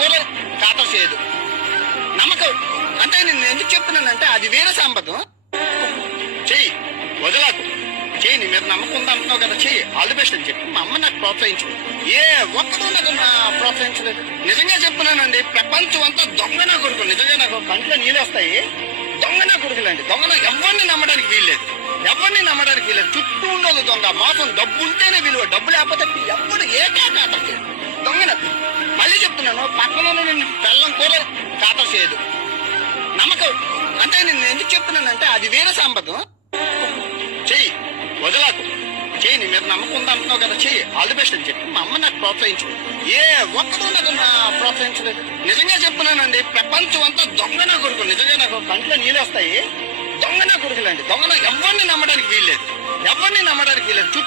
కూర ఖాతా చేయదు. నమ్మకం అంటే నేను ఎందుకు చెప్తున్నానంటే అది వేరే సంబంధం. చెయ్యి, వదలకు, చెయ్యి, నీ మీద నమ్మకం ఉంది అంటున్నావు కదా, చెయ్యి, ఆల్ ది బెస్ట్ అని చెప్పి మా అమ్మ నాకు ప్రోత్సహించు. ఏ ఒక్కడూ నాకు ప్రోత్సహించలేదు. నిజంగా చెప్తున్నానండి, ప్రపంచం అంతా దొంగ నా కొడుకులు. నిజంగా నాకు కంట్లో నీళ్ళు వస్తాయి. దొంగ నా కొడుకులండి, దొంగ. ఎవరిని నమ్మడానికి వీల్లేదు, ఎవరిని నమ్మడానికి వీల్లేదు. చుట్టూ ఉండదు దొంగ, మోసం. డబ్బు ఉంటేనే విలువ, డబ్బు లేకపోతే ఎప్పుడు ఏకాకాతకి దొంగన. మళ్ళీ చెప్తున్నాను, పక్కన బెల్లం కూర ఖాతా చేయదు. నమ్మకం అంటే నేను ఎందుకు చెప్తున్నానంటే అది వేరే సంబంధం. చెయ్యి, వదలకు, చెయ్యి, నీ మీద నమ్మకం ఉంది అంటున్నావు కదా, చెయ్యి, ఆల్ ది బెస్ట్ అని చెప్పి మా అమ్మ నాకు ప్రోత్సహించు. ఏ ఒక్కడూ నాకు ప్రోత్సహించలేదు. నిజంగా చెప్తున్నానండి, ప్రపంచం అంతా దొంగ నా కొడుకులు. నిజంగా నాకు కంట్లో నీళ్ళు వస్తాయి. దొంగ నా కొడుకులండి, దొంగ. ఎవరిని నమ్మడానికి వీల్లేదు, ఎవరిని నమ్మడానికి వీల్లేదు.